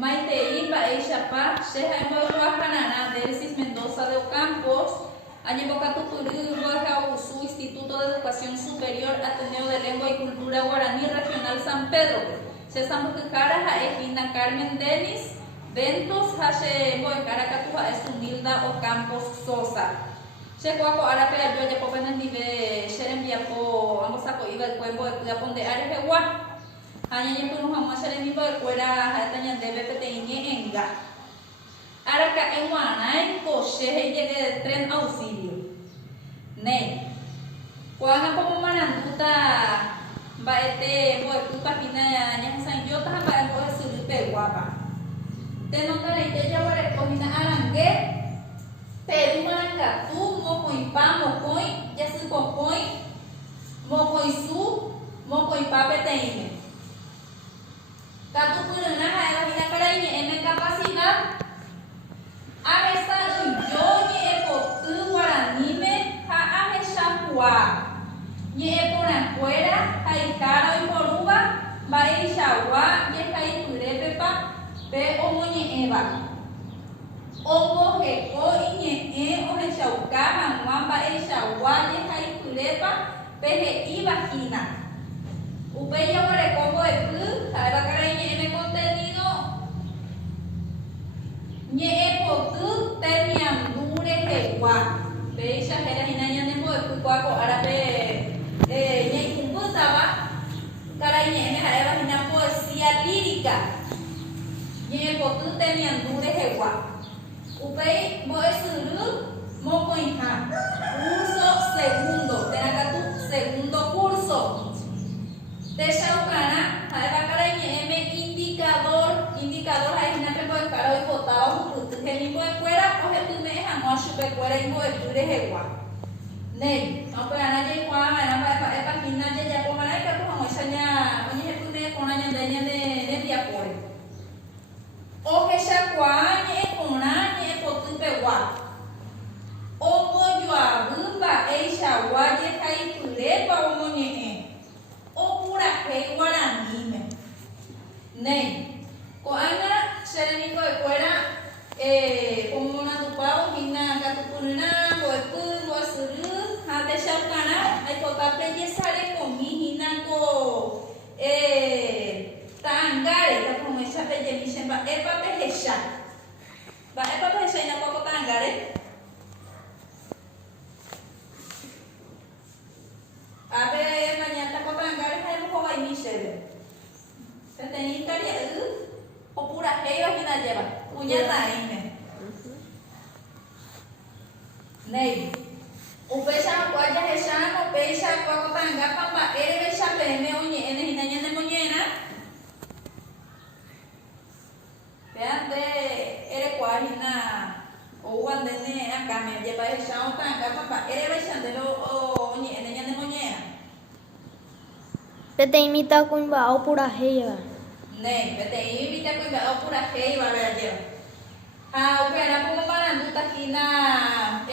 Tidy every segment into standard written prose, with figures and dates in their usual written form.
Maitei Baixapá, Xerraimbo Guajanará, Derecis Mendoza de Ocampos, Añebocatupurú, Guajausu, Instituto de Educación Superior, Ateneo de Lengua y Cultura Guaraní Regional San Pedro, Chesambucara, Jaejina Carmen Denis, Ventos, Hache Boecaracatuja, Esumilda Ocampos Sosa. Checuaco Arape, yo ya popenes nive, Xerembiapo, Ambosaco iba el cuerpo de Puyapón de Arejeguá. Hanya yang penuh hama sare mimba kuera hatanya debe PTInya enggak. Araka enwanai koshe heye de tren auxilio. Ne. Kuanga pemanan tuta baete boe pupa pina yang sanjo ta ba boe suripe guapa. Tenonga ite ya bare komina arange. Pedi maranga tu mo koipa mo koi yasu kokoi mo koisu mo koipa PTInya. Katu puruna hai la para en capacidad a esa yo ye potu guaranime ha a esa kwa ye poran fuera hai cara y poruba ba esa wa ye hai pure pa pe omoñe eva omo he ko iñe o esa uka hanwa ba esa wa ye hai pure pa pe he ibagina Upeya por combo de plus, a la cara y en contenido. Nye potu tenían dure de gua. Veis a la hinaña de modo de cuaco árabe. Nye kumbutaba. Cara y en la hina poesía lírica. Nye potu tenían dure de gua. Upey boesuru moco hija. Curso segundo. Tenacatu segundo curso. Texaucana, para indicador hay una que puede para hoy votado, que ni puede fuera, coge tu me amo a su pecuera y puede tu de jegua. Ney, no puede nadie igual, para página ya por la que como enseña, oye, tu me con año de diapore. Oje shaquañe con añe por tu pegua. Omo yo abumba, eisha guaye kai pulepa o moñe. O pura que guaranime. Nei. Coana serenico de fuera como una tupao, hina catupuna, boepu, boasuru, hate shaukana, hay cotape yesare comi, hina co tangare, como esa pelle misemba, epa pejesha. Va epa pejesha ina coco tangare. A ver, mañana con tangare hay un joven misero. Se tenía que ir o pura que iba a llevar. Puñeta ahí. Nei. O peixa guarda rechano, o peixa com tangare pamba, ele vai chaper me onye, ele hinanya de monena. Veande, ele quahina o andene a cama, lleva rechano tangare pamba, ele vai chandelo onye, ele nya de monena. Te imita com o pura reia. Nem, te imita com o pura reia, vai ver. Ah, o pera como maranduta aqui na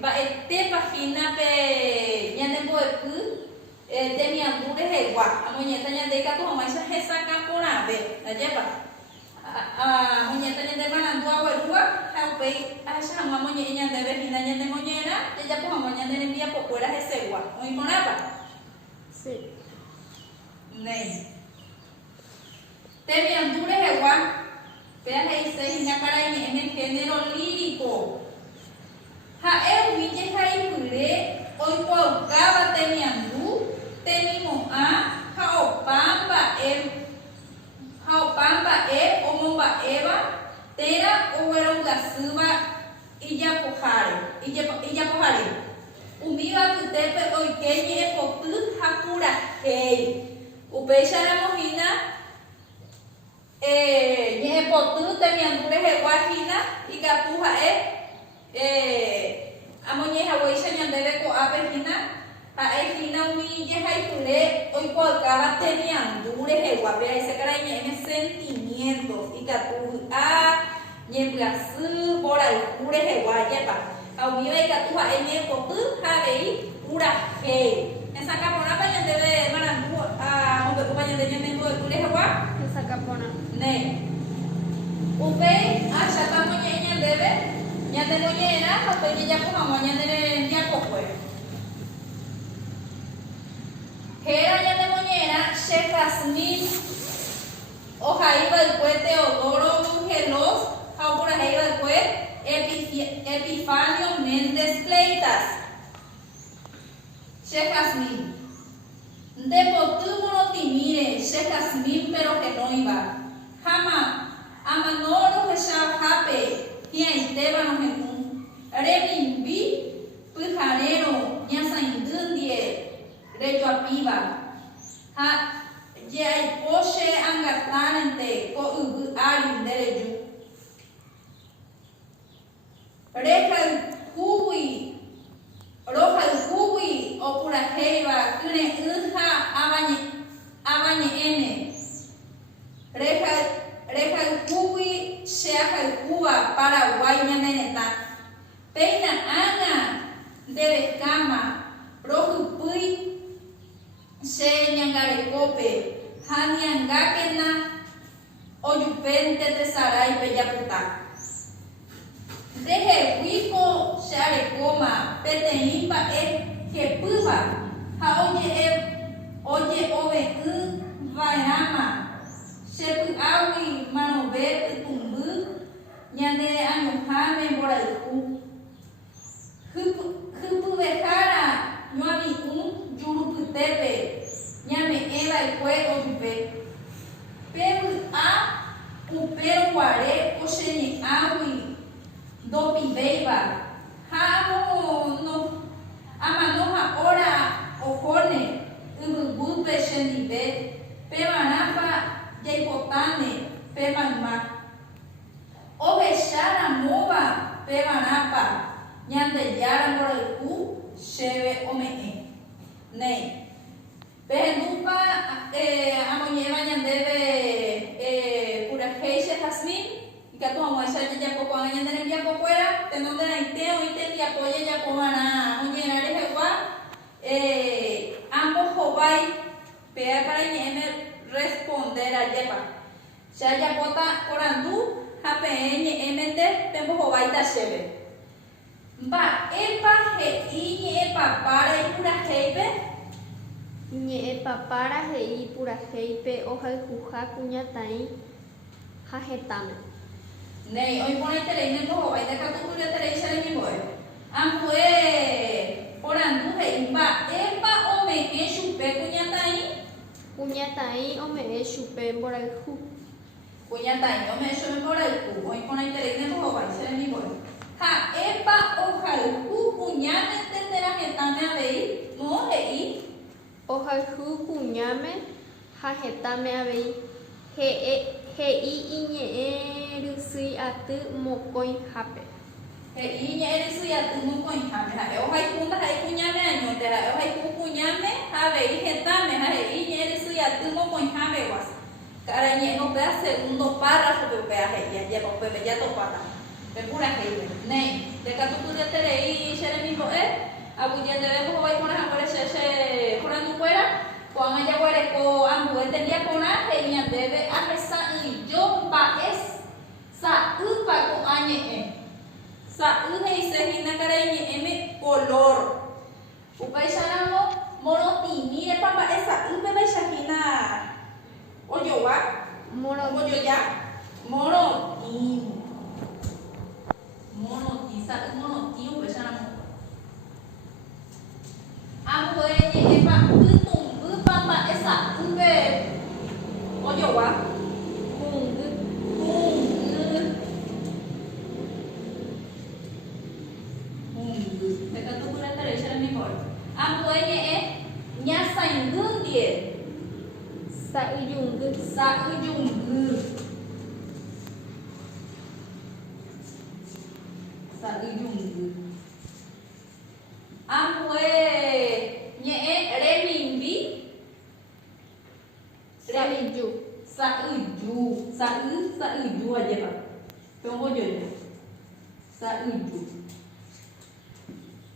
ba ete página pe yane boeku te mi andure hegua. A muñeta nya de ka to mais esa capona be. Na lleva. A muñeta nya de marandu abuelua, a pe a esa ma muñeta nya de vecina nya de moñera, ella pues muñeta de envía por fuera ese gua. Muy monapa. Sí. Nei. Te andure hegua. Vean ahí se hina cara en el género lírico. Ha wije hai pure hoy paucaba te mi andu te mi moa ha opamba o momba eva tera o wero gasuba illa pohare. Umiga kutepe hoy kenye potu hakura hei. Upecha la mojina ye potu te mi andure he guajina y capuja amoñe haweisha ñandere ko apejina a ejina umi ye haikule hoy por cada te mi andure he guapea ese cara en sentimientos y capuja ñembrasu por el cure he guayepa a umi ve capuja en potu javei pura he esa capona pa ñandere marandu a hombre compañero de ñandere cure he guap Esa capona. Ne. moñera, hasta que ya pues mañana en ya pues. Gera ya de moñera, che Jasmine, Ojaiba del Cue Teodoro Mugelos, Jaupura Jaiba del Cue, Epifanio Méndez Pleitas. Che Jasmine. De Potúmuro Timire, Che Jasmine, pero que no iba. Jama, Amanoro Jape, Tia Esteban Ojemún, Rebimbi, Pujarero, Ñasa Indundie, Reyoapiba, Ha, Yay Poche Angatanente, Ko Ubu Arin Dereju. Reja Kuwi, Roja Kuwi, Opura Heiba, Kune Uja, Abañe N. Reja Kuwi, Sheaja Cuba, Paraguay, Ñaneta. Peina Ana, Debescama, Roju Pui, She Ñangarecope, Haniangakena, Oyupente Tesaray, Peyaputa. Deje Huico, Sharecoma, Peteimba, Jepuba, Oye Ove, Vairama, Shepu Awi, Manobe, Tumbu, Ñane Anuhame, Boralku, Jupu Bejara, Ñuami Yuruputepe, Ñame Eva, el Cue, Oyupe, Peru A, Upero Guare, Osheni Awi, Dopi Beiba, Jamo no, Amanoja Ora, Ojone, Urubupe Shenibe, Pemanapa, Yaipotane, Pemanma, Oveshara Mova, Pemanapa, Ñande Yara Moralku, Sheve Ome, Nei. Pehendupa, Amoñeva Ñandebe, Purajeisha Jasmine. Que tu amo esa ya poco año de envía poco era te no de la inteo y te apoya ya como ana muñera de jegua ambos jobai pea para me responder a yepa ya ya pota orandu hpn md tempo jobai ta cheve ba epa he y epa para y pura heipe Ñe papara hei pura heipe hoja juja cuñatai jajetame. Nei, hoy pone teleine poco, vai de catucuria teleisha de mi boy. Ampue, orandu heimba, epa ome e chupe cuñatai. Cuñatai ome chupe boralju. Cuñatai ome chupe boralju, hoy pone teleine poco, vai de mi boy. Ha, epa ojalju cuñame tendera getame a vei, no hei. Ojalju cuñame jajetame a vei. Hei iñe rusui atu mokoi hape. Hei iñe rusui atu mokoi hape. Ojai punta hai cuñame año tera. Ojai cuñame habe jetame hei iñe rusui atu mokoi hape was. Carañe no pea segundo párrafo que pea hei ya pepe ya topata. Pe pura hei. Nei, de catuturia terei shere mismo abuya debemos hoy poner a aparecer por andu fuera. Cuando ella huele con ambos tenía con arte y debe a esa y yo pa es sa upa con añe sa une y se gina carañe m color upa y sanamo monotini de papa esa upa y shagina oyo wa oyo ya monotini sa monotini upa y sanamo ambos ella epa Papa esa ube oyo wa kung dekat tu pura tare cara ni boy am boynya nya saingung dia sa ujung am boy nya remimbi Sauju aja Pak. Tunggu aja. Sauju.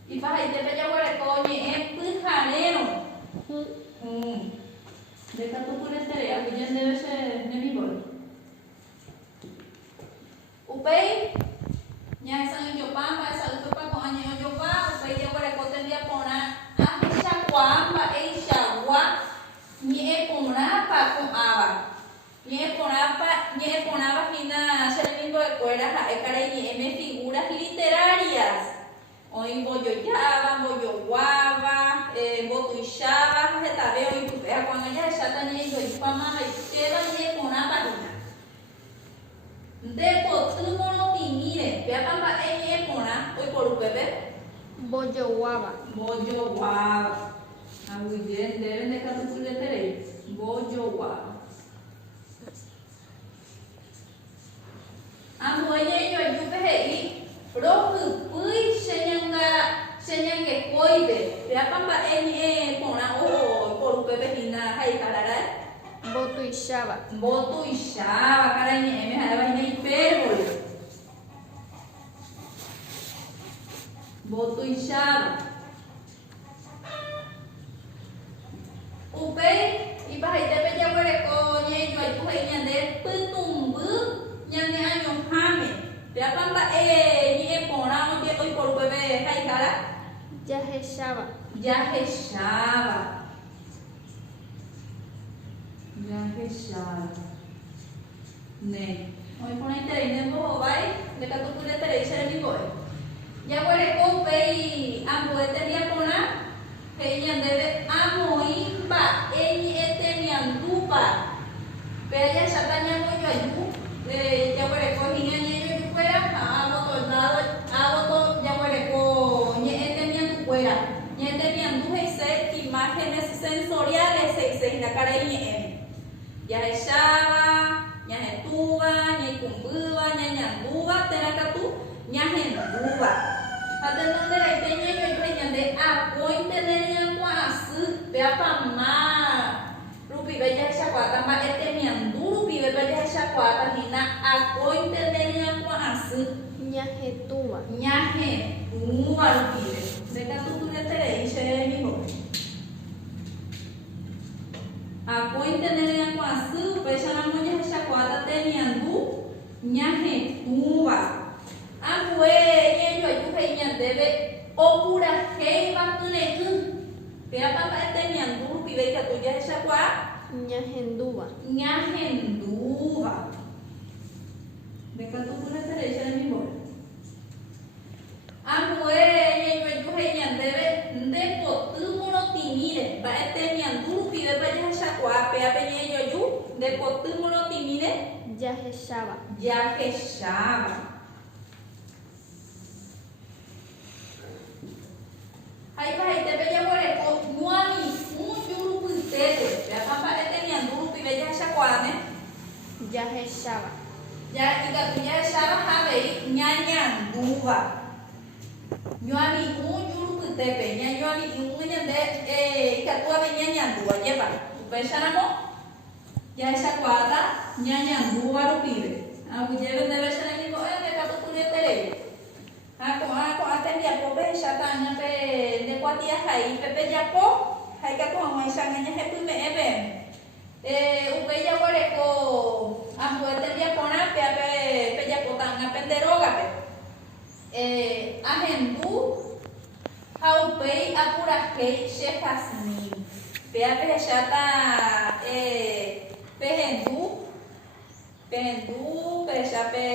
Ipa hai te peja wale konye pujarero. Dekat tu pura tere aku jan debe se nemi bol. Upei nya sang jo pam ñe pona vagina Cheremimbo de Cuera, me figuras literarias. Hoy Boyoyaba, Boyoguaba, Botuixaba, Getabe, hoy tu vea cuando ella chata ni yo y fama y queda ni pona vagina. De potumo no timire, vea pamba ñe pona, hoy por upebe. Boyoguaba. Boyoguaba. Aguyen deben de catucul de terei. Boyoguaba. Amoye yo yupe hei prohupui senyanga koide vea pamba pona o por pepe hina hai kalara Botuixaba. botuixaba cara me hará hina hipérbole botuixaba upei y para ite pe ya ko nye yo tu hei nyande putumbu ñane año jame vea pamba ni pona o hoy por bebé hay cara Yaheshaba. Yaheshaba ne hoy pone internet bo vai de ka tu de tere sere mi boy ya wale ko pei ambo eteria pona he ñande de amoimba ete miandupa pe ya satanya mo yo ayu ya wale ko hinya nye yo fuera hago todo ya wale ko nye ete miandu fuera nye ete miandu heise imágenes sensoriales heise na cara y ya echaba ya etuba ya kumbuba ya nyanduba terakatu ya henduba hasta donde la teña yo ñande a pointe de nyangwa asu vea pamar rupi bella esa kwata ma ete miandu rupi bella esa kwata hina a pointe de nyangwa asu Ñahetuba. rupi de ka tu de tere ise mi ho a pointe de nyangwa asu bella na mo esa kwata te miandu ñahetuba Amue ñeño ayuhe ñandebe opura hei batune vea papa este miandu pibe que tuya esa kwa Ñahenduba. de ka tu pura terecha de mi bol Amue ñeño ayuhe ñandebe de potu mono timire va este miandu pibe vaya esa kwa pea pe ñeño ayu de potu mono timire Yaheshaba. Ahí va, te veía por el nuani, un yurupu tete. Ya papá le tenían yurupu y veía esa cuadne. Yaheshaba. Ya, y que tú ya estabas a ver, ñañan, duba. Nuani, un yurupu tete. Ñañuani, un ñande, y que tú a ver ñañan, duba. Lleva, tú pensáramos, ya esa cuadra, ñañan, duba, rupide. Aunque lleven de verse en el mismo, de que tú pudieras tener. Ako atendía pobe chatanya pe de kuatia hai pepe japo hai ka ko mai sanganya hepu me eben upe ya wale ko ambo atendía pona pe japo tanga penderoga pe ahendu hau pe apura ke chefasni pe chata pe hendu pe chape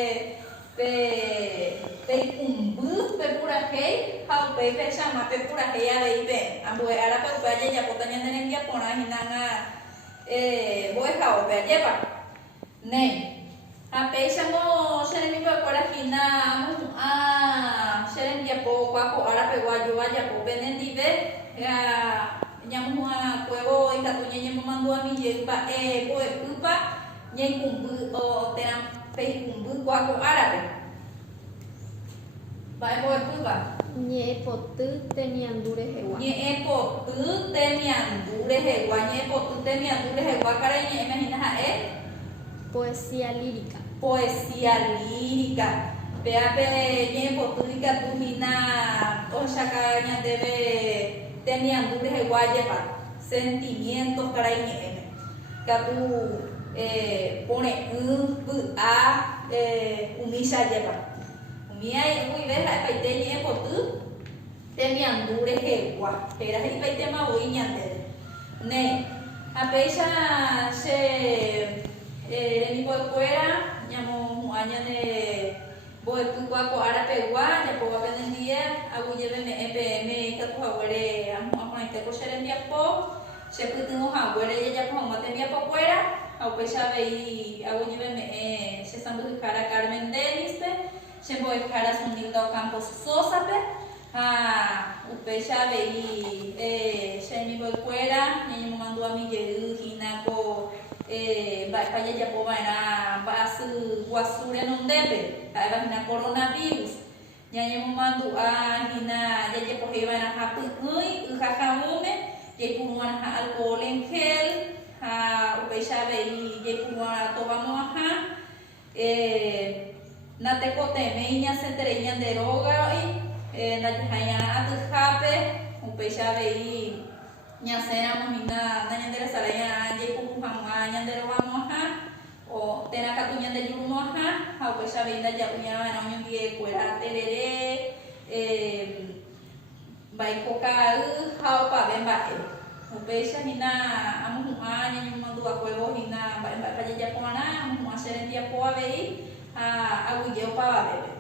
pe kumbu pe pura hei hau pe chama pe pura hei a dei pe ambo ara pe upa ya potanya nenen dia pona hinanga boe hau pe lleva nei a pe chamo seremi pe pora hina amu a seren dia po kwa ko ara pe guayo vaya po penendive ya nyamu a kuevo ikatunya nyamu mandu a mi yemba boe upa nyai kumbu o teram pe kumbu kwa ko ara pe Vai boa tuba. Ñe potu teniandure hewa. Ñe potu teniandure hewa. Ñe potu teniandure hewa. Cara ñe imagina jae. Poesía lírica. Vea ñe potu dika tu hina. Oshaka ña debe teniandure hewa lleva. Sentimientos cara ñe. Katu pone a umisa lleva. Mia muy ves la paiteña potu te mi andure hewa era hi paitema voy ñande ne a peisa se chepytyvõ haguére jajapohag̃ua tembiapokuéra ha upéicha avei ag̃uñeme'ẽ che sãmbyhyhára Carmen Denispe, chembo'ehára Sunilda Ocampo Sósape ha upéicha avei chemimbo'ekuéra ñañemomandu'amijey hína mba'épa jajapova'erã mba'asy guasu renondépe ha'évahína coronavirus ñañemomandu'a hína jajepohéiva'erã hapy'ỹi yhahamíme jaipuru'arã alcohol en gel ha upéicha avei jaipuru'arã tovamo'ãha natekotevẽi ñasẽterei ñande rógagui ndajahai'arã atyhápe upéicha avei ñasẽrãmohína nañanderesarai'arã jaipuru hag̃ua ñande rovamo'ãha o térãkatu ñande jurumo'ãha ha upéicha avei ndaja'ui'ava'erã oñembi'ekuéra terere mba'ikokay ha opave mba'e upéicha hína amohu'ã ñañemomandu'akuévo hína mba'e mba'épa jajapo'arã amohu'ã che rembiapo avei ha aguyje opavavépe.